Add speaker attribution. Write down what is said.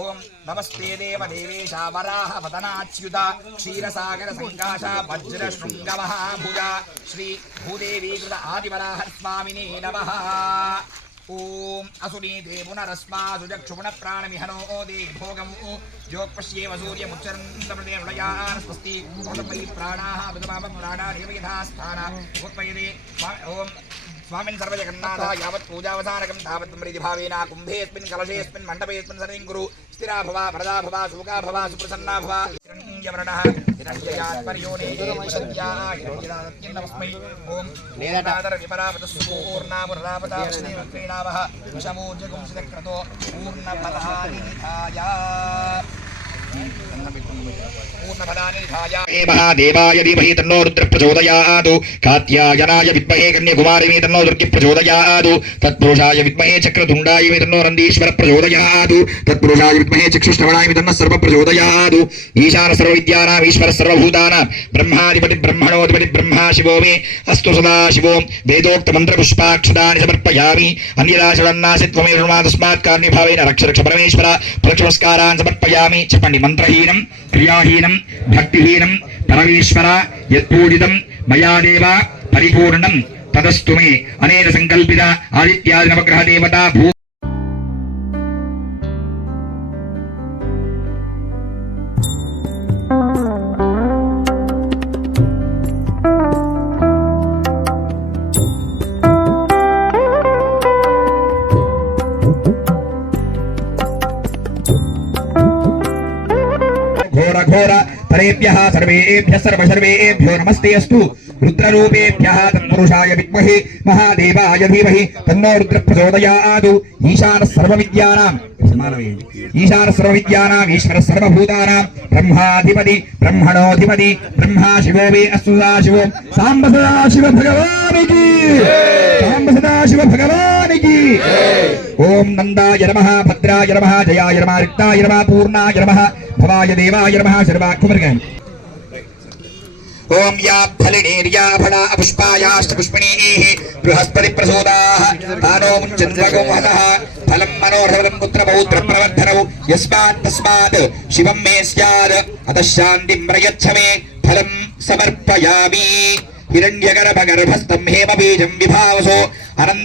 Speaker 1: ఓం నమస్తే దేవ దేవేశ వరాహ వదనాచ్యుత క్షీరసాగర సంకాశ వజ్ర శృంగ మహాభుజ శ్రీ భూదేవీకృత ఆదివరాహ స్వామినే నమ. ఓం అసునీతే పునరస్మాసు చక్షుపుణ ప్రాణమిహనో దే భోగం. జోక్పశ్యేవ సూర్యముచ్చరంతమృతే నృయాన్ స్వస్తి ప్రాణా ప్రాణాః విదమాప స్థాన ఓం స్వామిన్ సర్వజగన్నాథ యావత్ పూజావసానకం తావత్ మృది భావేన కుంభేస్మిన్ కలశేస్మిన్ మండపేస్మిన్ సర్వం కురు స్థిరా భవ వరదా భవ సుఖా భవ సుప్రసన్నా భవ హిరణ్యవర్ణః
Speaker 2: మహాదేవాయ ధీమహి తన్నో రుద్ర ప్రచోదయాత్ కాత్యాయనాయ విద్మహే కన్యకుమారి మీ తన్నో దుర్గి ప్రచోదయాత్ తత్పురుషాయ విద్మహే చక్రతుండాయ మీ తన్నో నందీశ్వర ప్రచోదయాత్ తత్పురుషాయ విద్మహే చక్షుష్ఠవణాయ మీ తన్న సర్వ ప్రచోదయాత్ ఈశాన సర్వ విద్యానాం ఈశ్వర సర్వభూతానాం. బ్రహ్మాధిపతి బ్రహ్మణోధిపతి బ్రహ్మా శివో మే అస్తు సదా శివో. వేదోక్త మంత్ర పుష్పాక్షదాని సమర్పయామి. మంత్రహీనం క్రియాహీనం భక్తిహీనం పరమేశ్వర యత్పూజితం మయాదేవ పరిపూర్ణం తదస్తు మే అనేన సంకల్పిత ఆదిత్యాది నవగ్రహ దేవత భూ ఘోర ఘోర తరేభ్యः సర్వేభ్యः సర్వ నమస్తే అస్తు. రుద్రరూపేభ్యः తత్పురుషాయ విద్మహి మహాదేవాయ ధీమహి. తన్నో రుద్ర ప్రచోదయాత్ ఈశాన సర్వ విద్యానాం ఈశాన సర్వ విద్యానాం ఈశ్వర సర్వభూతానాం. బ్రహ్మాధిపతి బ్రహ్మణోధిపతి బ్రహ్మా శివో వే అస్తు సదాశివో సాంబ సదాశివ భగవానికి సాంబ సదాశివ భగవానికి ఓం నందాయ నమ భద్రాయ నమ జయాయ నమ రిక్తాయ నమ పూర్ణాయ నమ. భవాయ దేవాయ నమ శర్వాకుమర్గం ఓం యా ఫలినేర్యాభణ అపుష్పాయాష్టపుష్పిణీః బృహస్పతి ప్రసూదాః తానో ముచ్చంద్రగోహనః ఫలం మనోహరం పుత్ర పౌత్ర ప్రవర్ధనౌ యస్మాత్ తస్మాత్ శివం మే స్యాత్ అతః శాంతిం ప్రయచ్చ మే ఫలం సమర్పయామి హిరణ్యగర్భగర్భస్థం హేమబీజం విభావసో అనంత